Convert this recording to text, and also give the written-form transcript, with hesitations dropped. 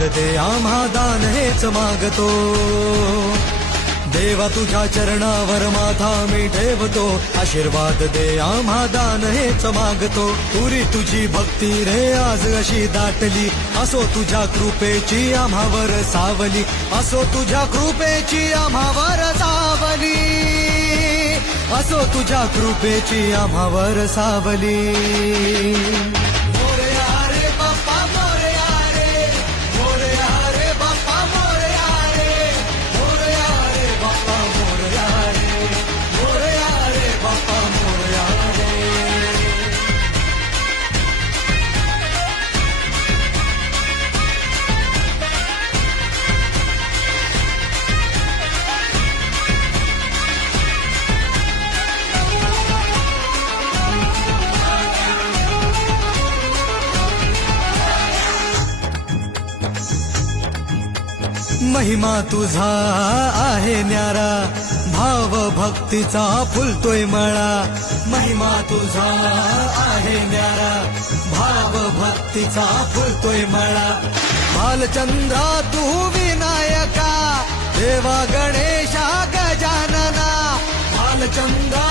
आशीर्वाद दे आम्हा दान हेच मागतो देवा तुझ्या चरणावर माथा मी ठेवतो आशीर्वाद दे आम्हा दान हेच मागतो पुरी तुझी भक्ती रे आज अशी दाटली असो तुझ्या कृपेची आम्हावर सावली असो तुझ्या कृपेची आम्हावर सावली असो तुझ्या कृपेची आम्हावर सावली महिमा तुझा आहे न्यारा भाव भक्तीचा फुलतोय मळा महिमा तुझा आहे न्यारा भाव भक्तीचा फुलतोय मळा भालचंद्रा तू विनायका देवा गणेशा गजानना भालचंद्रा